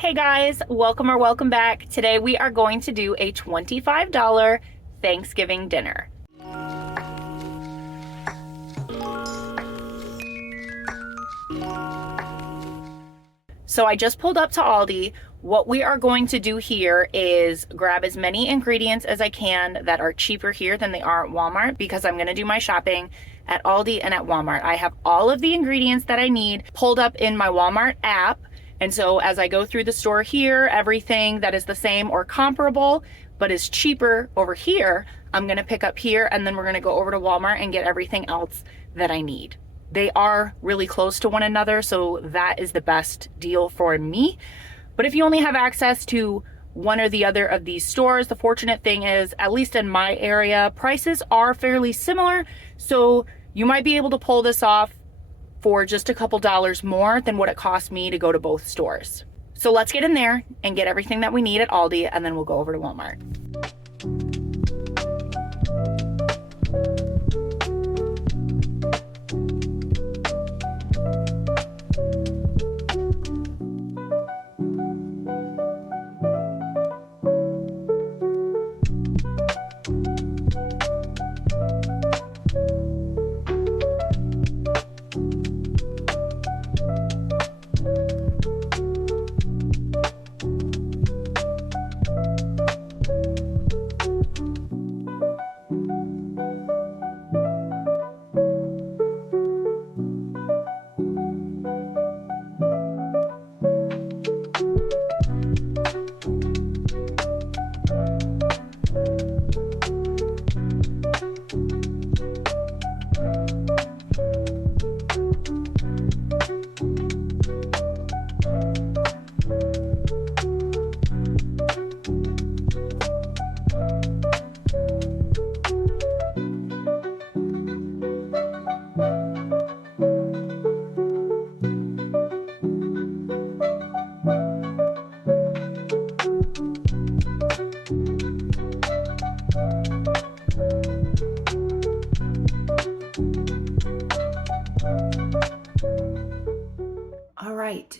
Hey guys, welcome or welcome back. Today we are going to do a $25 Thanksgiving dinner. So I just pulled up to Aldi. What we are going to do here is grab as many ingredients as I can that are cheaper here than they are at Walmart because I'm going to do my shopping at Aldi and at Walmart. I have all of the ingredients that I need pulled up in my Walmart app. And so as I go through the store here, everything that is the same or comparable but is cheaper over here, I'm going to pick up here, and then we're going to go over to Walmart and get everything else that I need. They are really close to one another, so that is the best deal for me. But if you only have access to one or the other of these stores, the fortunate thing is, at least in my area, prices are fairly similar. So you might be able to pull this off for just a couple dollars more than what it cost me to go to both stores. So let's get in there and get everything that we need at Aldi, and then we'll go over to Walmart.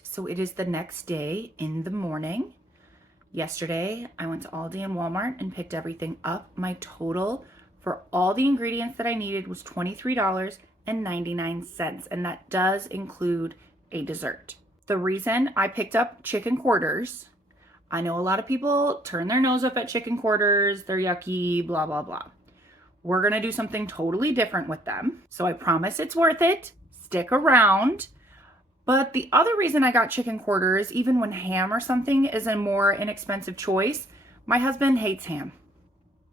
So it is the next day in the morning. Yesterday, I went to Aldi and Walmart and picked everything up. My total for all the ingredients that I needed was $23.99, and that does include a dessert. The reason I picked up chicken quarters, I know a lot of people turn their nose up at chicken quarters, they're yucky, blah, blah, blah. We're gonna do something totally different with them. So I promise it's worth it. Stick around. But the other reason I got chicken quarters, even when ham or something is a more inexpensive choice, my husband hates ham,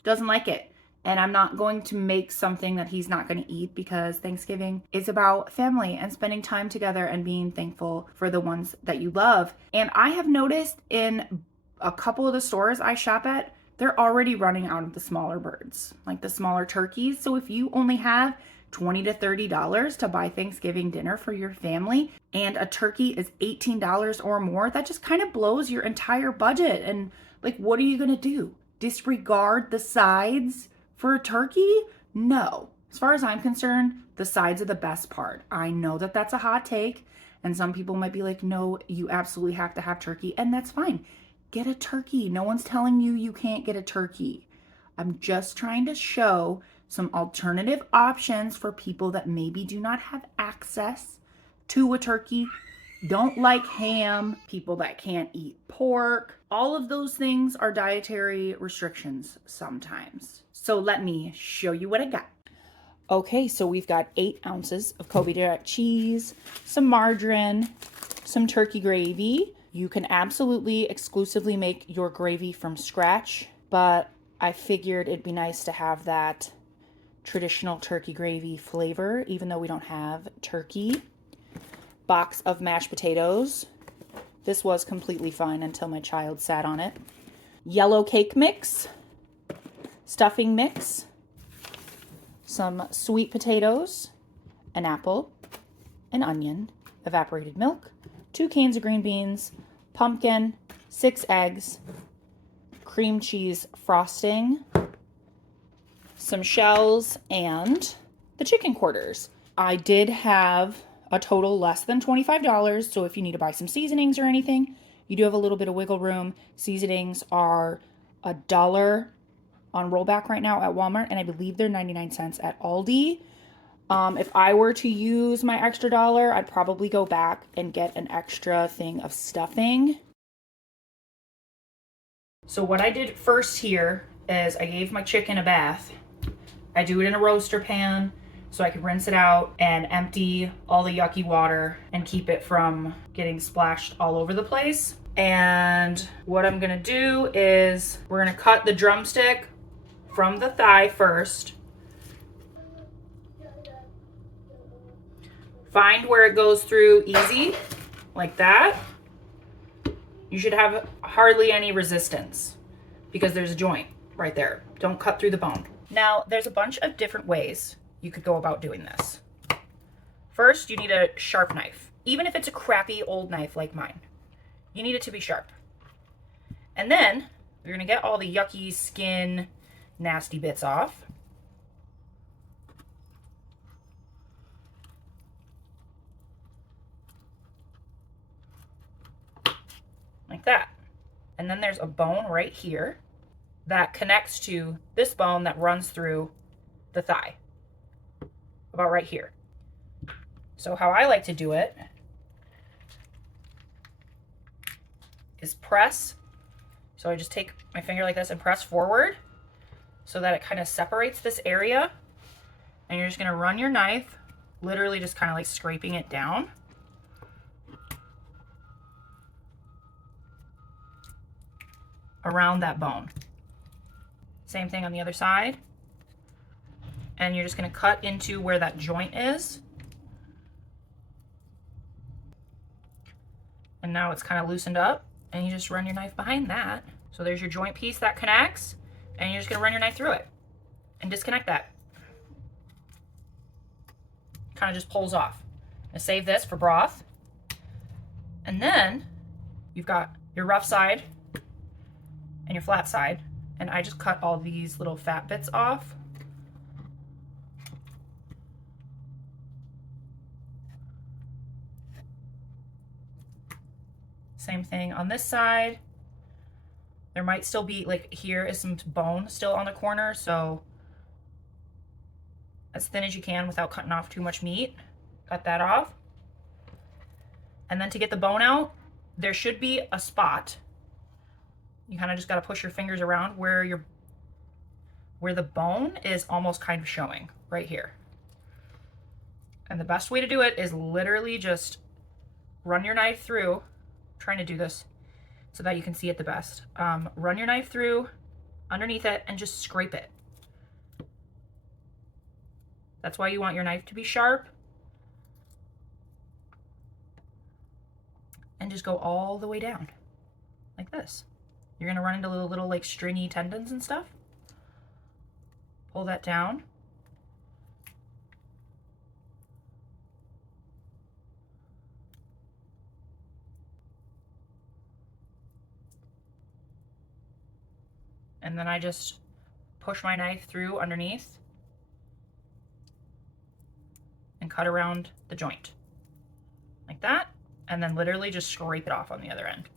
doesn't like it. And I'm not going to make something that he's not going to eat because Thanksgiving is about family and spending time together and being thankful for the ones that you love. And I have noticed in a couple of the stores I shop at, they're already running out of the smaller birds, like the smaller turkeys. So if you only have $20 to $30 to buy Thanksgiving dinner for your family, and a turkey is $18 or more, that just kind of blows your entire budget. And like, what are you gonna do? Disregard the sides for a turkey? No. As far as I'm concerned, the sides are the best part. I know that that's a hot take, and some people might be like, no, you absolutely have to have turkey, and that's fine. Get a turkey. No one's telling you you can't get a turkey. I'm just trying to show some alternative options for people that maybe do not have access to a turkey, don't like ham, people that can't eat pork. All of those things are dietary restrictions sometimes. So let me show you what I got. Okay, so we've got 8 ounces of Colby Jack cheese, some margarine, some turkey gravy. You can absolutely exclusively make your gravy from scratch, but I figured it'd be nice to have that traditional turkey gravy flavor, even though we don't have turkey. Box of mashed potatoes. This was completely fine until my child sat on it. Yellow cake mix, stuffing mix, some sweet potatoes, an apple, an onion, evaporated milk, 2 cans of green beans, pumpkin, 6 eggs, cream cheese frosting, some shells, and the chicken quarters. I did have a total less than $25, so if you need to buy some seasonings or anything, You do have a little bit of wiggle room. Seasonings are $1 on rollback right now at Walmart, and I believe they're 99 cents at Aldi. If I were to use my extra dollar, I'd probably go back and get an extra thing of stuffing. So what I did first here is I gave my chicken a bath. I do it in a roaster pan so I can rinse it out and empty all the yucky water and keep it from getting splashed all over the place. And what I'm gonna do is we're gonna cut the drumstick from the thigh first. Find where it goes through easy, like that. You should have hardly any resistance because there's a joint right there. Don't cut through the bone. Now, there's a bunch of different ways you could go about doing this. First, you need a sharp knife. Even if it's a crappy old knife like mine, you need it to be sharp. And then you're gonna get all the yucky skin, nasty bits off. Like that. And then there's a bone right here that connects to this bone that runs through the thigh, about right here. So how I like to do it is press. So I just take my finger like this and press forward so that it kind of separates this area. And you're just gonna run your knife, literally just kind of like scraping it down. Around that bone. Same thing on the other side. And you're just gonna cut into where that joint is. And now it's kind of loosened up, and you just run your knife behind that. So there's your joint piece that connects, and you're just gonna run your knife through it and disconnect that. Kind of just pulls off. And save this for broth. And then you've got your rough side and your flat side, and I just cut all these little fat bits off. Same thing on this side. There might still be, like here is some bone still on the corner, so as thin as you can without cutting off too much meat. Cut that off. And then to get the bone out, there should be a spot. You kind of just got to push your fingers around where the bone is almost kind of showing right here. And the best way to do it is literally just run your knife through. I'm trying to do this so that you can see it the best. Run your knife through underneath it and just scrape it. That's why you want your knife to be sharp. And just go all the way down like this. You're gonna run into little like stringy tendons and stuff. Pull that down. And then I just push my knife through underneath and cut around the joint like that. And then literally just scrape it off on the other end.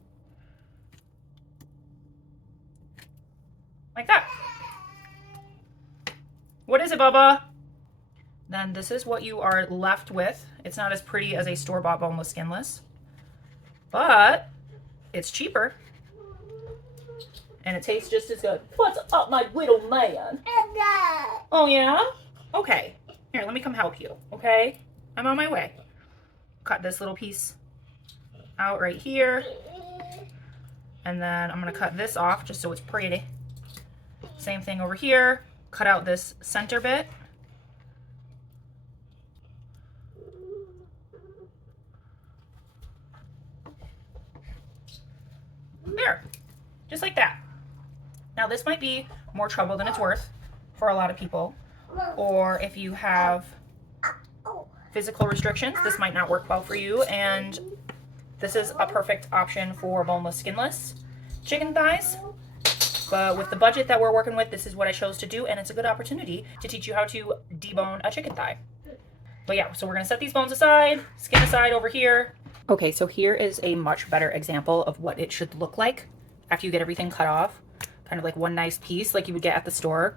Like that. What is it, Bubba? Then this is what you are left with. It's not as pretty as a store-bought boneless skinless, but it's cheaper. And it tastes just as good. What's up, my little man? Oh, yeah? Okay. Here, let me come help you, okay? I'm on my way. Cut this little piece out right here. And then I'm going to cut this off just so it's pretty. Same thing over here. Cut out this center bit. There. Just like that. Now this might be more trouble than it's worth for a lot of people, or if you have physical restrictions, this might not work well for you, and this is a perfect option for boneless, skinless chicken thighs. But with the budget that we're working with, this is what I chose to do, and it's a good opportunity to teach you how to debone a chicken thigh. But yeah, so we're gonna set these bones aside, skin aside over here, Okay, so here is a much better example of what it should look like after you get everything cut off. Kind of like one nice piece like you would get at the store.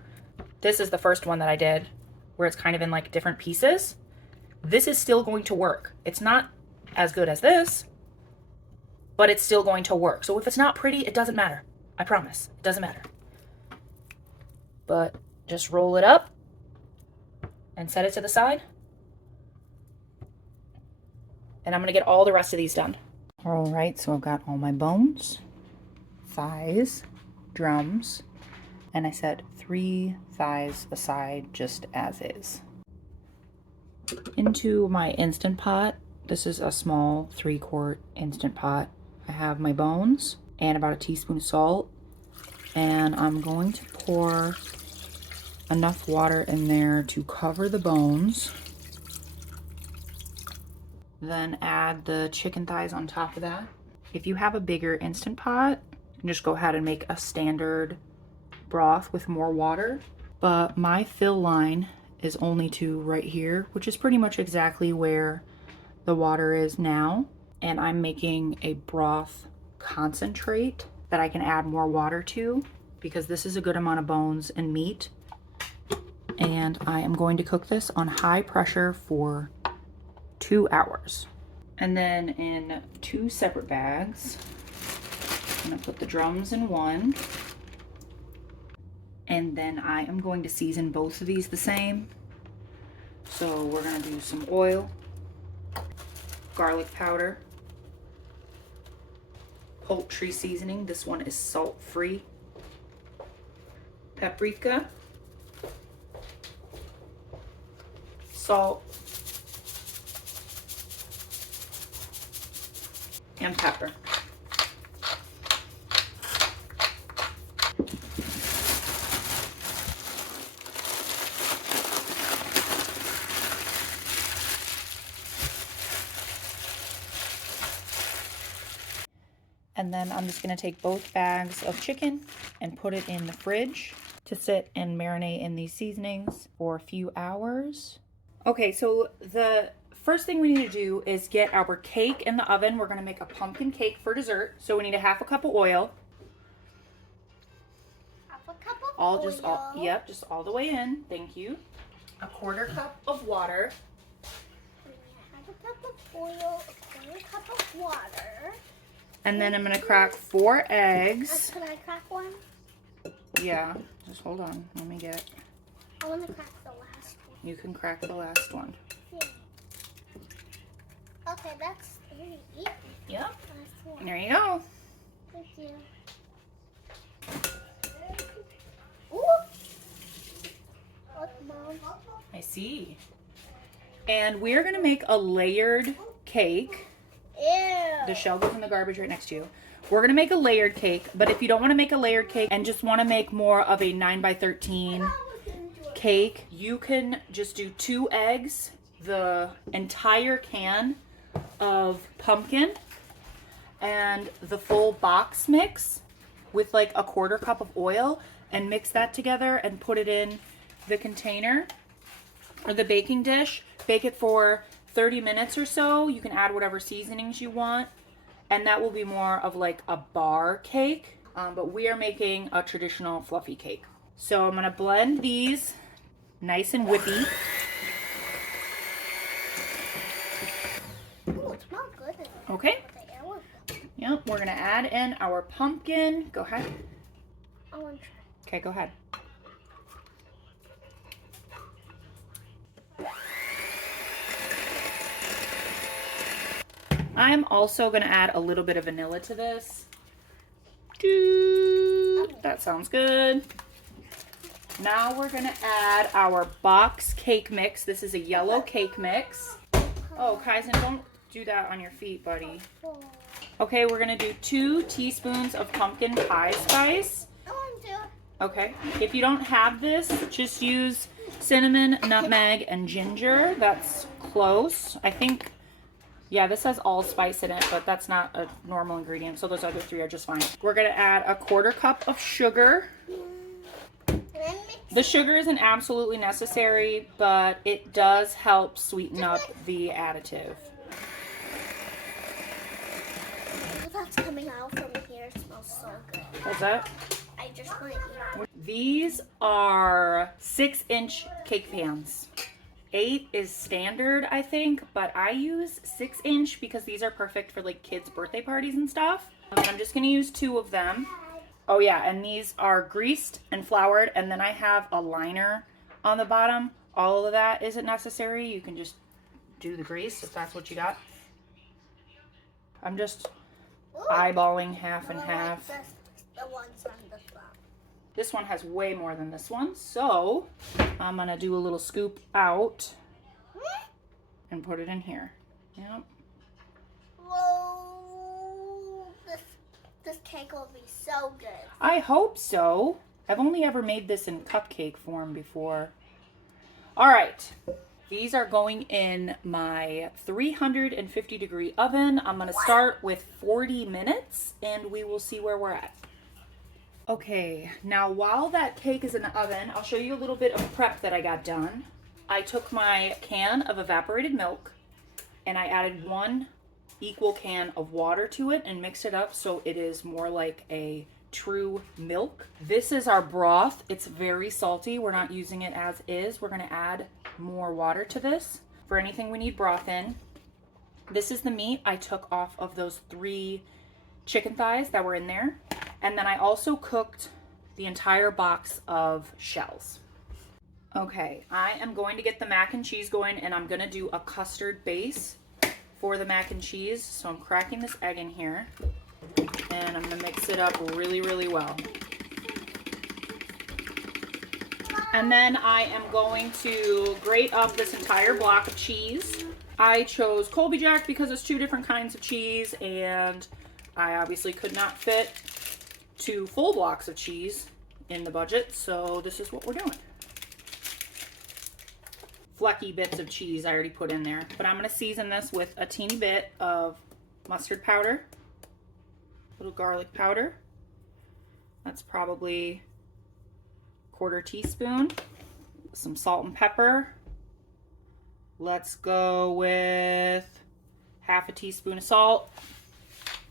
This is the first one that I did where it's kind of in like different pieces. This is still going to work. It's not as good as this, but it's still going to work. So if it's not pretty, it doesn't matter. I promise, it doesn't matter. But just roll it up and set it to the side. And I'm gonna get all the rest of these done. All right, so I've got all my bones, thighs, drums, and I set 3 thighs aside just as is. Into my Instant Pot. This is a small 3-quart Instant Pot. I have my bones and about a teaspoon of salt, and I'm going to pour enough water in there to cover the bones. Then add the chicken thighs on top of that. If you have a bigger Instant Pot, you can just go ahead and make a standard broth with more water. But my fill line is only to right here, which is pretty much exactly where the water is now. And I'm making a broth concentrate that I can add more water to because this is a good amount of bones and meat. And I am going to cook this on high pressure for 2 hours. And then in 2 separate bags, I'm gonna put the drums in one. And then I am going to season both of these the same. So we're gonna do some oil, garlic powder, poultry seasoning. This one is salt-free. Paprika, salt, and pepper. And then I'm just gonna take both bags of chicken and put it in the fridge to sit and marinate in these seasonings for a few hours. Okay, so the first thing we need to do is get our cake in the oven. We're gonna make a pumpkin cake for dessert. So we need a 1/2 cup of oil. 1/2 cup of all oil. Just all the way in. Thank you. A 1/4 cup of water. 1/2 cup of oil, 1/4 cup of water. And then I'm gonna crack 4 eggs. Can I crack one? Yeah, just hold on. Let me get. I want to crack the last one. You can crack the last one. Yeah. Okay, that's 3. Yep. Last one. There you go. Thank you. Ooh. Look, Mom. I see. And we're gonna make a layered cake. Ew. The shell goes in the garbage right next to you. We're gonna make a layered cake, but if you don't want to make a layered cake and just want to make more of a 9 by 13 cake, you can just do 2 eggs, the entire can of pumpkin, and the full box mix with like a 1/4 cup of oil, and mix that together and put it in the container or the baking dish. Bake it for 30 minutes or so. You can add whatever seasonings you want, and that will be more of like a bar cake, but we are making a traditional fluffy cake. So I'm gonna blend these nice and whippy. Ooh, it smells good. Okay. Yep, we're gonna add in our pumpkin. Go ahead. I want to try. Okay, go ahead. I'm also gonna add a little bit of vanilla to this. That sounds good. Now we're gonna add our box cake mix. This is a yellow cake mix. Oh, Kaizen, don't do that on your feet, buddy. Okay, we're gonna do 2 teaspoons of pumpkin pie spice. I want to. Okay, if you don't have this, just use cinnamon, nutmeg, and ginger. That's close. I think, yeah, this has allspice in it, but that's not a normal ingredient, so those other 3 are just fine. We're gonna add a 1/4 cup of sugar. The sugar isn't absolutely necessary, but it does help sweeten up the additive. that's coming out from here smells so good. What's that? I just want to eat. These are 6-inch cake pans. 8 is standard, I think, but I use 6-inch because these are perfect for like kids' birthday parties and stuff. I'm just gonna use 2 of them. Oh yeah, and these are greased and floured, and then I have a liner on the bottom. All of that isn't necessary. You can just do the grease if that's what you got. I'm just eyeballing half and half. Like the ones on the top. This one has way more than this one, so I'm gonna do a little scoop out and put it in here. Yep. Whoa! This cake will be so good. I hope so. I've only ever made this in cupcake form before. All right, these are going in my 350-degree oven. I'm gonna start with 40 minutes and we will see where we're at. Okay, now while that cake is in the oven, I'll show you a little bit of prep that I got done. I took my can of evaporated milk and I added 1 equal can of water to it and mixed it up so it is more like a true milk. This is our broth. It's very salty. We're not using it as is. We're gonna add more water to this for anything we need broth in. This is the meat I took off of those 3 chicken thighs that were in there. And then I also cooked the entire box of shells. Okay, I am going to get the mac and cheese going and I'm gonna do a custard base for the mac and cheese. So I'm cracking this egg in here and I'm gonna mix it up really, really well. And then I am going to grate up this entire block of cheese. I chose Colby Jack because it's 2 different kinds of cheese and I obviously could not fit 2 full blocks of cheese in the budget, so this is what we're doing. Flecky bits of cheese I already put in there, but I'm gonna season this with a teeny bit of mustard powder, a little garlic powder. That's probably 1/4 teaspoon. Some salt and pepper. Let's go with 1/2 teaspoon of salt.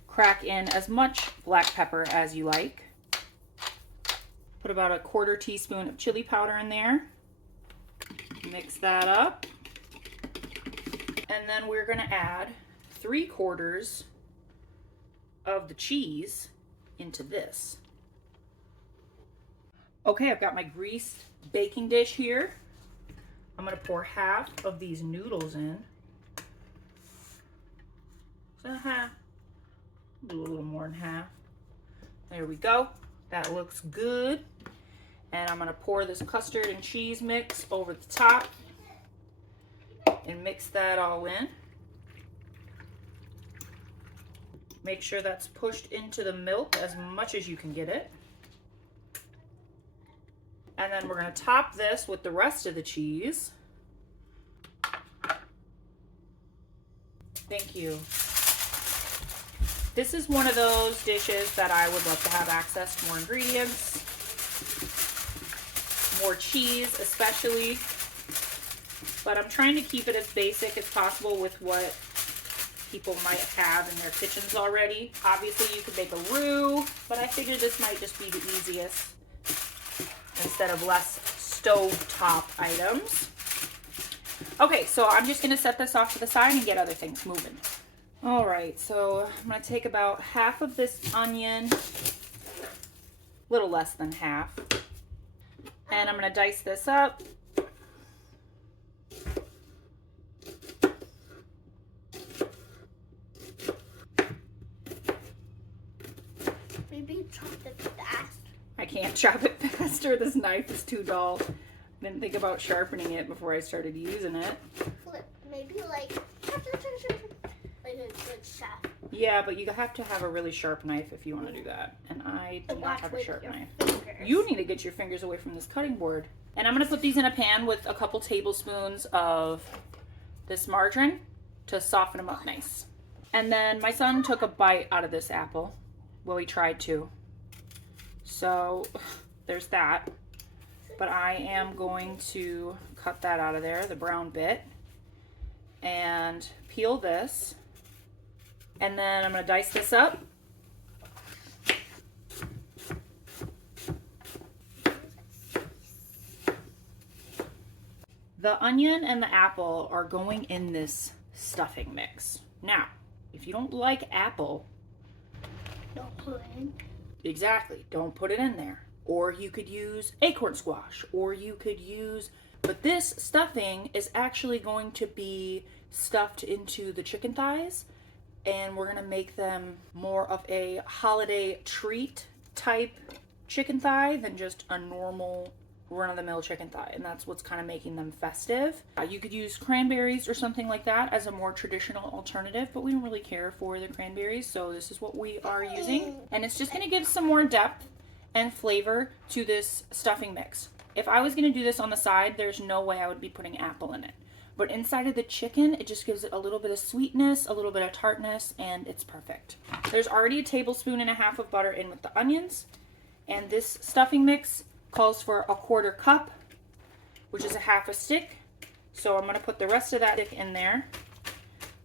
Crack in as much black pepper as you like. Put about a 1/4 teaspoon of chili powder in there. Mix that up. And then we're gonna add 3/4 of the cheese into this. Okay, I've got my greased baking dish here. I'm gonna pour 1/2 of these noodles in. So do a little more than 1/2. There we go. That looks good. And I'm gonna pour this custard and cheese mix over the top and mix that all in. Make sure that's pushed into the milk as much as you can get it. And then we're gonna top this with the rest of the cheese. Thank you. This is one of those dishes that I would love to have access to more ingredients, more cheese especially, but I'm trying to keep it as basic as possible with what people might have in their kitchens already. Obviously you could make a roux, but I figured this might just be the easiest instead of less stovetop items. Okay, so I'm just gonna set this off to the side and get other things moving. All right, so I'm gonna take about 1/2 of this onion, a little less than 1/2, and I'm gonna dice this up. Maybe chop it fast. I can't chop it faster, this knife is too dull. Didn't think about sharpening it before I started using it. Flip, maybe like a good shot. Yeah, but you have to have a really sharp knife if you want to do that. And I do not have a sharp knife. Fingers. You need to get your fingers away from this cutting board. And I'm going to put these in a pan with a couple tablespoons of this margarine to soften them up nice. And then my son took a bite out of this apple. Well, he tried to. So there's that. But I am going to cut that out of there, the brown bit, and peel this. And then I'm gonna dice this up The onion and the apple are going in this stuffing mix. Now, if you don't like apple, Don't put it in. exactly, don't put it in there. Or you could use acorn squash, or you could use, but this stuffing is actually going to be stuffed into the chicken thighs, and we're gonna make them more of a holiday treat type chicken thigh than just a normal run-of-the-mill chicken thigh, and that's what's kind of making them festive. You could use cranberries or something like that as a more traditional alternative, but we don't really care for the cranberries, so this is what we are using. And it's just gonna give some more depth and flavor to this stuffing mix. If I was gonna do this on the side, there's no way I would be putting apple in it. But inside of the chicken, it just gives it a little bit of sweetness, a little bit of tartness, and it's perfect. There's already a tablespoon and a half of butter in with the onions, and this stuffing mix calls for a 1/4 cup, which is a half a stick. So I'm gonna put the rest of that stick in there,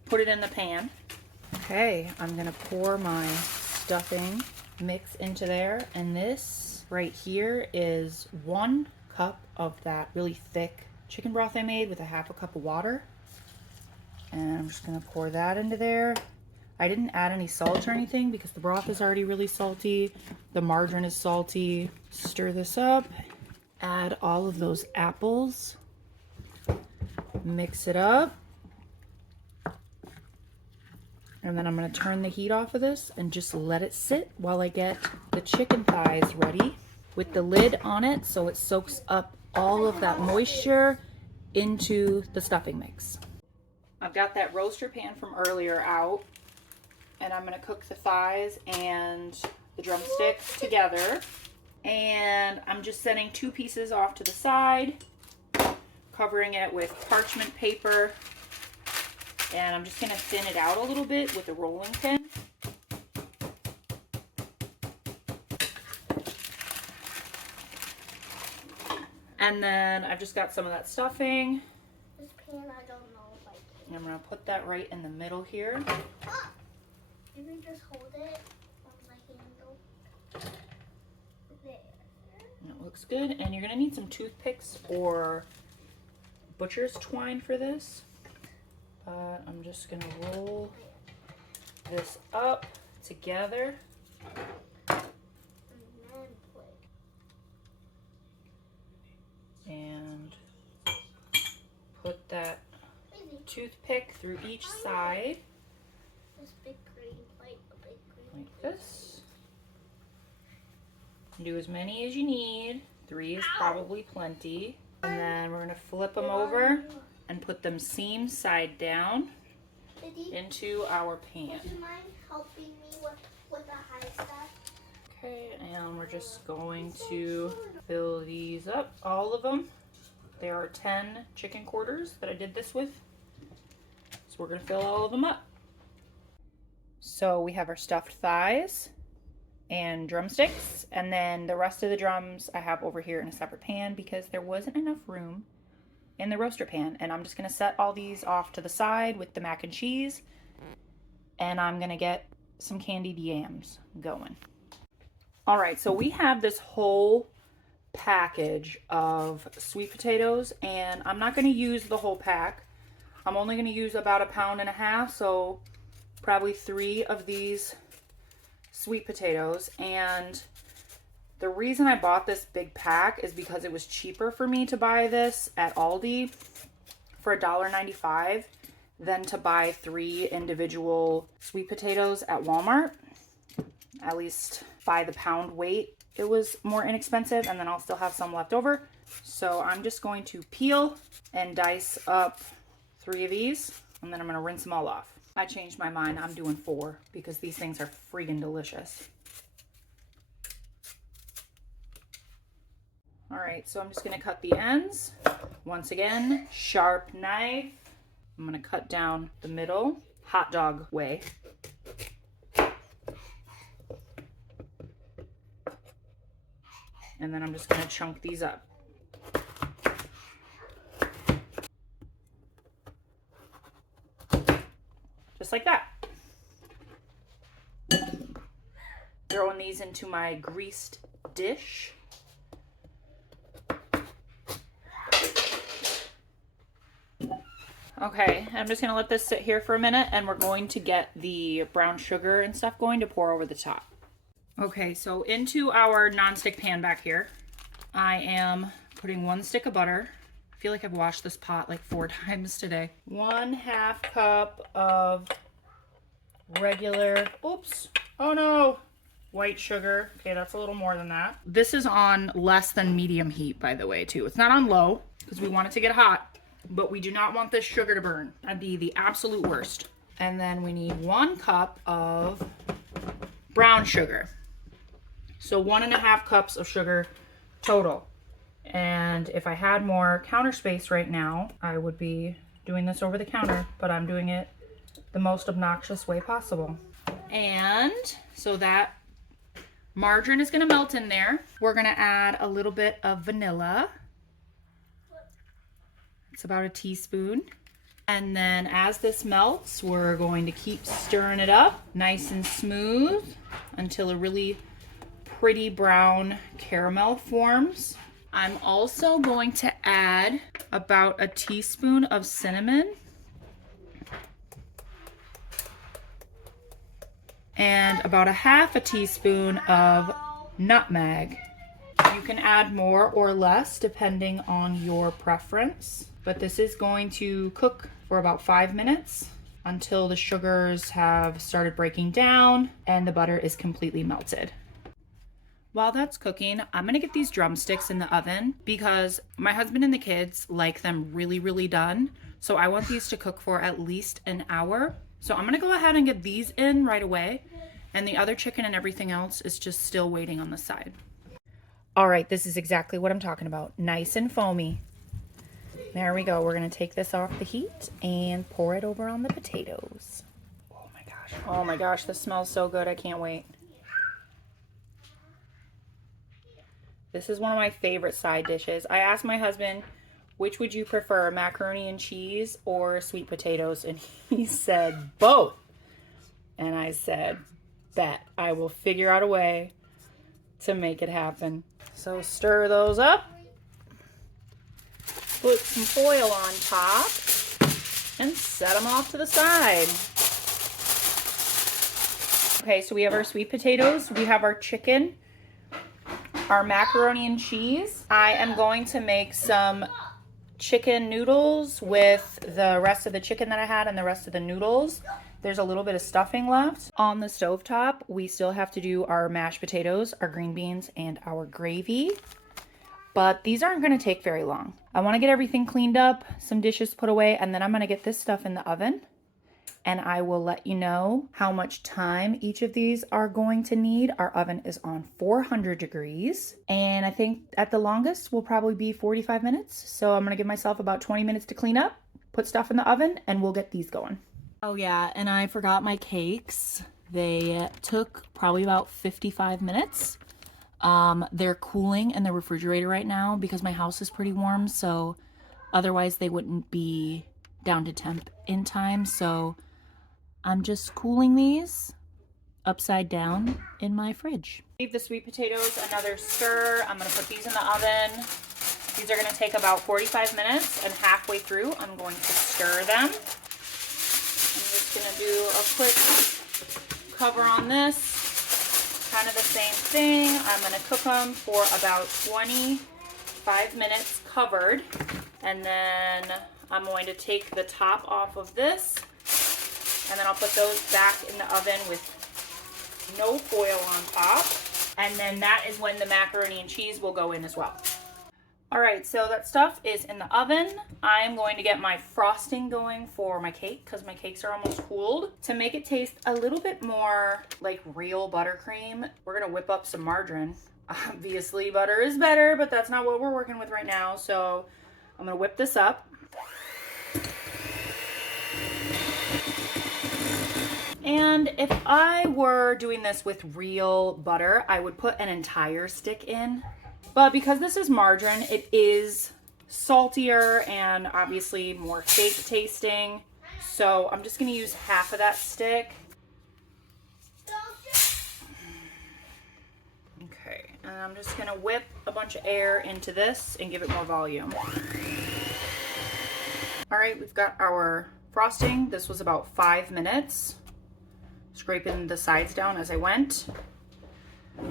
put it in the pan. Okay, I'm gonna pour my stuffing mix into there, and this right here is 1 cup of that really thick chicken broth I made with a half a cup of water. And I'm just gonna pour that into there. I didn't add any salt or anything because the broth is already really salty. The margarine is salty. Stir this up. Add all of those apples. Mix it up. And then I'm gonna turn the heat off of this and just let it sit while I get the chicken thighs ready with the lid on it so it soaks up all of that moisture into the stuffing mix. I've got that roaster pan from earlier out, and I'm gonna cook the thighs and the drumsticks together. And I'm just setting 2 pieces off to the side, covering it with parchment paper, and I'm just gonna thin it out a little bit with a rolling pin. And then I've just got some of that stuffing. This pan, I don't know if I can. And I'm gonna put that right in the middle here. Maybe just hold it on the handle. There. And it looks good. And you're gonna need some toothpicks or butcher's twine for this. But I'm just gonna roll this up together. And put that toothpick through each side. This big green plate, a big green Like this. Do as many as you need. 3 is probably plenty. And then we're gonna flip them over and put them seam side down into our pan. Would you mind helping me with the high stuff? Okay, and we're just going to fill these up, all of them. There are 10 chicken quarters that I did this with. So we're gonna fill all of them up. So we have our stuffed thighs and drumsticks, and then the rest of the drums I have over here in a separate pan because there wasn't enough room in the roaster pan. And I'm just gonna set all these off to the side with the mac and cheese, and I'm gonna get some candied yams going. All right, so we have this whole package of sweet potatoes, and I'm not gonna use the whole pack. I'm only gonna use about 1.5 pounds, so probably 3 of these sweet potatoes. And the reason I bought this big pack is because it was cheaper for me to buy this at Aldi for $1.95 than to buy 3 individual sweet potatoes at Walmart. At least by the pound weight, it was more inexpensive, and then I'll still have some left over. So I'm just going to peel and dice up 3 of these, and then I'm gonna rinse them all off. I changed my mind, I'm doing 4 because these things are freaking delicious. All right, so I'm just gonna cut the ends. Once again, sharp knife. I'm gonna cut down the middle, hot dog way. And then I'm just gonna chunk these up. Just like that. Throwing these into my greased dish. Okay, I'm just gonna let this sit here for a minute and we're going to get the brown sugar and stuff going to pour over the top. Okay, so into our nonstick pan back here, I am putting 1 stick of butter. I feel like I've washed this pot like 4 times today. 1/2 cup of regular, oops, oh no, white sugar. Okay, that's a little more than that. This is on less than medium heat, by the way, too. It's not on low because we want it to get hot, but we do not want this sugar to burn. That'd be the absolute worst. And then we need 1 cup of brown sugar. So 1.5 cups of sugar total. And if I had more counter space right now, I would be doing this over the counter, but I'm doing it the most obnoxious way possible. And so that margarine is gonna melt in there. We're gonna add a little bit of vanilla. It's about a teaspoon. And then as this melts, we're going to keep stirring it up nice and smooth until a really pretty brown caramel forms. I'm also going to add about a teaspoon of cinnamon and about 1/2 teaspoon of nutmeg. You can add more or less depending on your preference, but this is going to cook for about 5 minutes until the sugars have started breaking down and the butter is completely melted. While that's cooking, I'm gonna get these drumsticks in the oven because my husband and the kids like them really, really done. So I want these to cook for at least an hour. So I'm gonna go ahead and get these in right away. And the other chicken and everything else is just still waiting on the side. All right, this is exactly what I'm talking about. Nice and foamy. There we go. We're gonna take this off the heat and pour it over on the potatoes. Oh my gosh. Oh my gosh, this smells so good. I can't wait. This is one of my favorite side dishes. I asked my husband, which would you prefer, macaroni and cheese or sweet potatoes? And he said, both. And I said, bet. I will figure out a way to make it happen. So stir those up. Put some foil on top and set them off to the side. Okay, so we have our sweet potatoes. We have our chicken, our macaroni and cheese. I am going to make some chicken noodles with the rest of the chicken that I had and the rest of the noodles. There's a little bit of stuffing left. On the stovetop, we still have to do our mashed potatoes, our green beans, and our gravy. But these aren't gonna take very long. I wanna get everything cleaned up, some dishes put away, and then I'm gonna get this stuff in the oven. And I will let you know how much time each of these are going to need. Our oven is on 400 degrees. And I think at the longest will probably be 45 minutes. So I'm gonna give myself about 20 minutes to clean up, put stuff in the oven, and we'll get these going. Oh yeah, and I forgot my cakes. They took probably about 55 minutes. They're cooling in the refrigerator right now because my house is pretty warm, so otherwise they wouldn't be down to temp in time. So I'm just cooling these upside down in my fridge. Leave the sweet potatoes another stir. I'm gonna put these in the oven. These are gonna take about 45 minutes, and halfway through I'm going to stir them. I'm just gonna do a quick cover on this. Kind of the same thing. I'm gonna cook them for about 25 minutes covered. And then I'm going to take the top off of this. And then I'll put those back in the oven with no foil on top. And then that is when the macaroni and cheese will go in as well. All right, so that stuff is in the oven. I'm going to get my frosting going for my cake because my cakes are almost cooled. To make it taste a little bit more like real buttercream, we're gonna whip up some margarine. Obviously, butter is better, but that's not what we're working with right now. So I'm gonna whip this up. And if I were doing this with real butter, I would put an entire stick in. But because this is margarine, it is saltier and obviously more fake tasting. So I'm just gonna use half of that stick. Okay, and I'm just gonna whip a bunch of air into this and give it more volume. All right, we've got our frosting. This was about 5 minutes. Scraping the sides down as I went.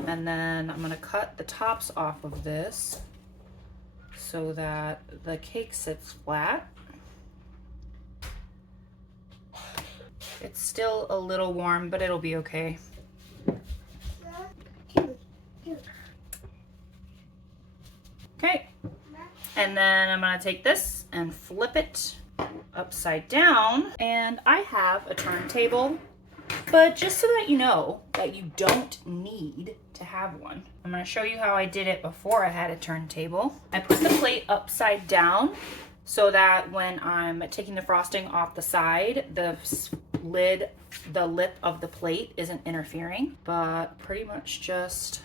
And then I'm gonna cut the tops off of this so that the cake sits flat. It's still a little warm, but it'll be okay. Okay, and then I'm gonna take this and flip it upside down. And I have a turntable, but just so that you know that you don't need to have one, I'm gonna show you how I did it before I had a turntable. I put the plate upside down so that when I'm taking the frosting off the side, the lid, the lip of the plate isn't interfering, but pretty much just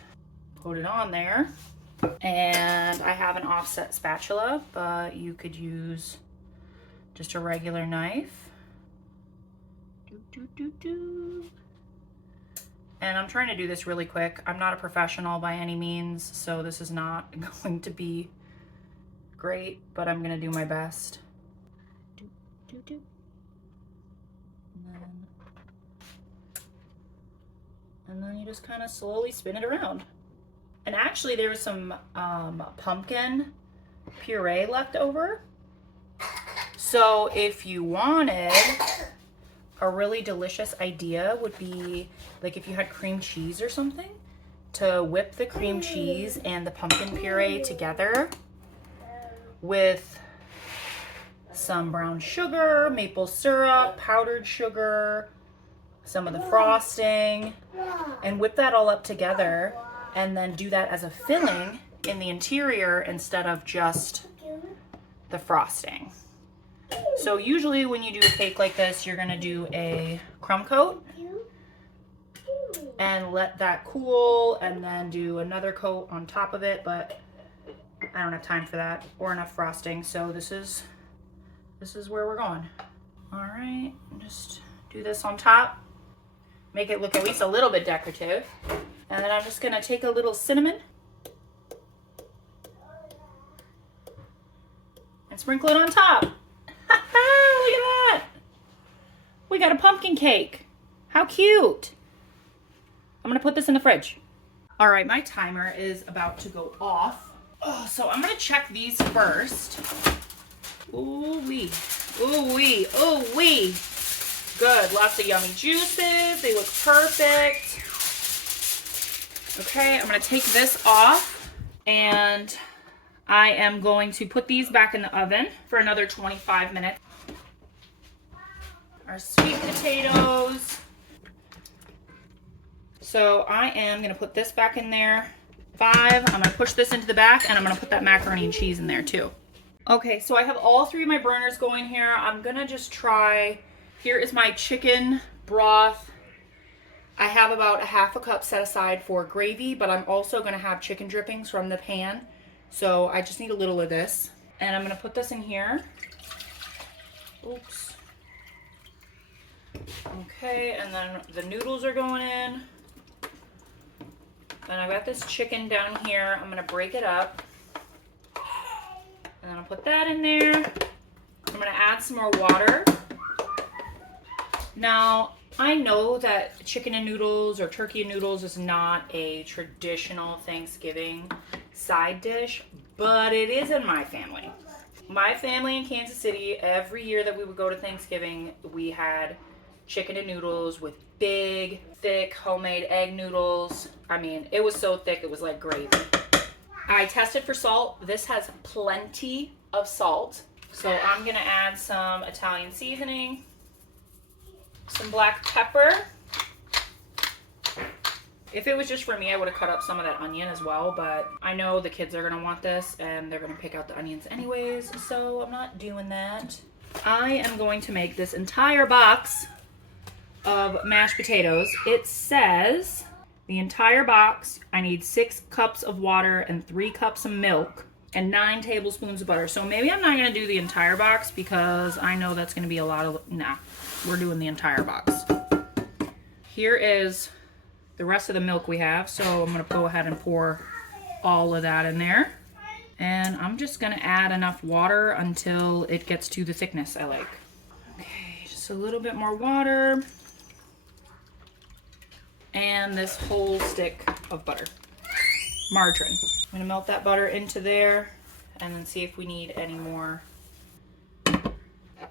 put it on there. And I have an offset spatula, but you could use just a regular knife. And I'm trying to do this really quick. I'm not a professional by any means, so this is not going to be great, but I'm gonna do my best. And then you just kind of slowly spin it around. And actually there was some pumpkin puree left over. So if you wanted, a really delicious idea would be like if you had cream cheese or something, to whip the cream cheese and the pumpkin puree together with some brown sugar, maple syrup, powdered sugar, some of the frosting, and whip that all up together, and then do that as a filling in the interior instead of just the frosting. So usually when you do a cake like this, you're gonna do a crumb coat and let that cool, and then do another coat on top of it, but I don't have time for that or enough frosting, so this is where we're going. All right, just do this on top, make it look at least a little bit decorative, and then I'm just gonna take a little cinnamon and sprinkle it on top. Look at that! We got a pumpkin cake. How cute! I'm gonna put this in the fridge. All right, my timer is about to go off. Oh, so I'm gonna check these first. Ooh wee, ooh wee, ooh wee. Good, lots of yummy juices. They look perfect. Okay, I'm gonna take this off, and I am going to put these back in the oven for another 25 minutes. Our sweet potatoes. So I am gonna put this back in there. 5, I'm gonna push this into the back, and I'm gonna put that macaroni and cheese in there too. Okay, so I have all 3 of my burners going here. I'm gonna just try, here is my chicken broth. I have about a half a cup set aside for gravy, but I'm also gonna have chicken drippings from the pan. So I just need a little of this. And I'm gonna put this in here. Oops. Okay, and then the noodles are going in. And I've got this chicken down here. I'm gonna break it up. And then I'll put that in there. I'm gonna add some more water. Now, I know that chicken and noodles or turkey and noodles is not a traditional Thanksgiving side dish, but it is in my family. My family in Kansas City, every year that we would go to Thanksgiving, we had chicken and noodles with big, thick homemade egg noodles. I mean, it was so thick, it was like gravy. I tested for salt. This has plenty of salt. So I'm gonna add some Italian seasoning, some black pepper. If it was just for me, I would have cut up some of that onion as well, but I know the kids are gonna want this and they're gonna pick out the onions anyways, so I'm not doing that. I am going to make this entire box of mashed potatoes. It says the entire box, I need 6 cups of water and 3 cups of milk and 9 tablespoons of butter. So maybe I'm not gonna do the entire box because I know that's gonna be a lot of, nah, we're doing the entire box. Here is the rest of the milk we have, so I'm gonna go ahead and pour all of that in there. And I'm just gonna add enough water until it gets to the thickness I like. Okay, just a little bit more water. And this whole stick of butter. Margarine. I'm gonna melt that butter into there and then see if we need any more.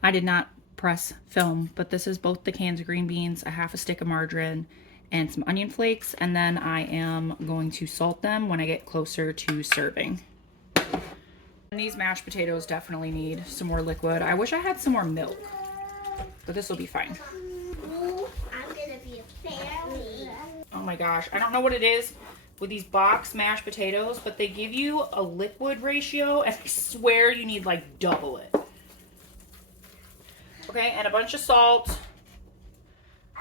I did not press film, but this is both the cans of green beans, a half a stick of margarine, and some onion flakes, and then I am going to salt them when I get closer to serving. And these mashed potatoes definitely need some more liquid. I wish I had some more milk, but this will be fine. Ooh, I'm gonna be a fairy. Oh my gosh, I don't know what it is with these box mashed potatoes, but they give you a liquid ratio, and I swear you need like double it. Okay, and a bunch of salt.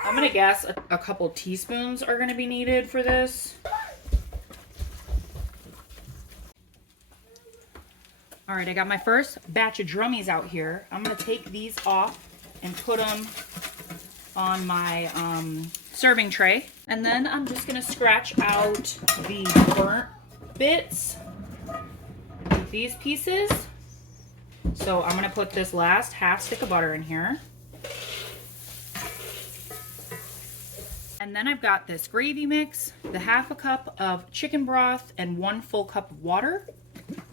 I'm gonna guess a couple teaspoons are gonna be needed for this. All right, I got my first batch of drummies out here. I'm gonna take these off and put them on my serving tray. And then I'm just gonna scratch out the burnt bits with these pieces. So I'm gonna put this last half stick of butter in here. And then I've got this gravy mix, the half a cup of chicken broth, and 1 full cup of water.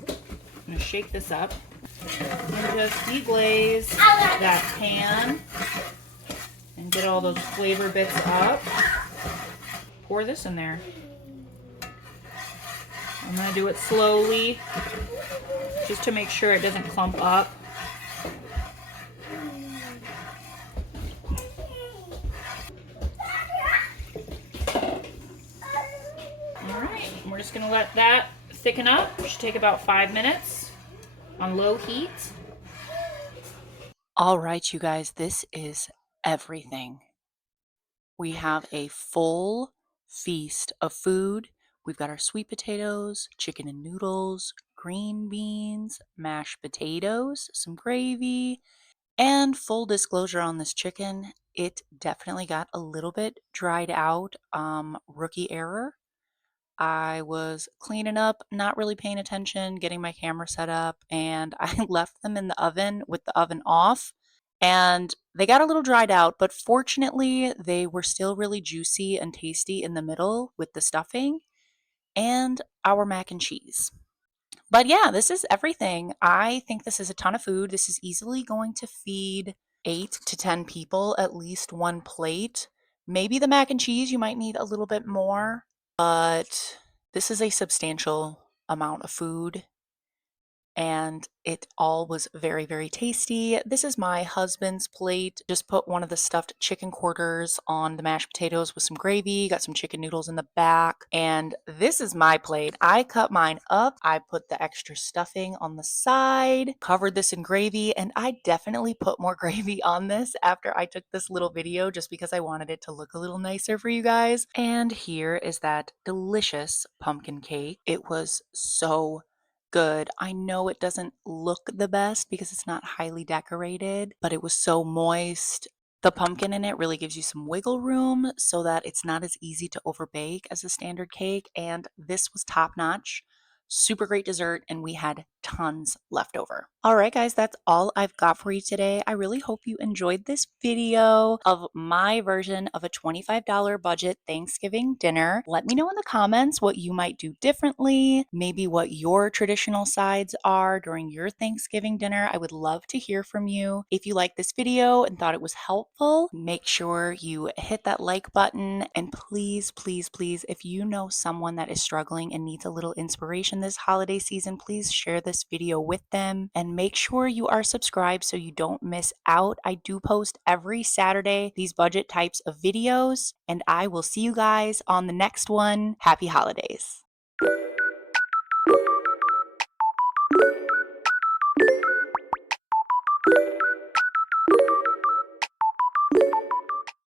I'm gonna shake this up and just deglaze that pan and get all those flavor bits up. Pour this in there. I'm gonna do it slowly just to make sure it doesn't clump up. All right, we're just gonna let that thicken up. It should take about 5 minutes on low heat. All right, you guys, this is everything. We have a full feast of food. We've got our sweet potatoes, chicken and noodles, green beans, mashed potatoes, some gravy, and full disclosure on this chicken, it definitely got a little bit dried out. Rookie error. I was cleaning up, not really paying attention, getting my camera set up, and I left them in the oven with the oven off. And they got a little dried out, but fortunately, they were still really juicy and tasty in the middle with the stuffing and our mac and cheese. But yeah, this is everything. I think this is a ton of food. This is easily going to feed 8 to 10 people, at least 1 plate. Maybe the mac and cheese, you might need a little bit more, but this is a substantial amount of food. And it all was very, very tasty. This is my husband's plate. Just put one of the stuffed chicken quarters on the mashed potatoes with some gravy, got some chicken noodles in the back. And this is my plate. I cut mine up. I put the extra stuffing on the side, covered this in gravy, and I definitely put more gravy on this after I took this little video just because I wanted it to look a little nicer for you guys. And here is that delicious pumpkin cake. It was so good. I know it doesn't look the best because it's not highly decorated, but it was so moist. The pumpkin in it really gives you some wiggle room so that it's not as easy to overbake as a standard cake. And this was top notch. Super great dessert, and we had tons left over. All right, guys, that's all I've got for you today. I really hope you enjoyed this video of my version of a $25 budget Thanksgiving dinner. Let me know in the comments what you might do differently, maybe what your traditional sides are during your Thanksgiving dinner. I would love to hear from you. If you liked this video and thought it was helpful, make sure you hit that like button, and please, please, please, if you know someone that is struggling and needs a little inspiration this holiday season, please share this video with them, and make sure you are subscribed so you don't miss out. I do post every Saturday these budget types of videos, and I will see you guys on the next one. Happy holidays.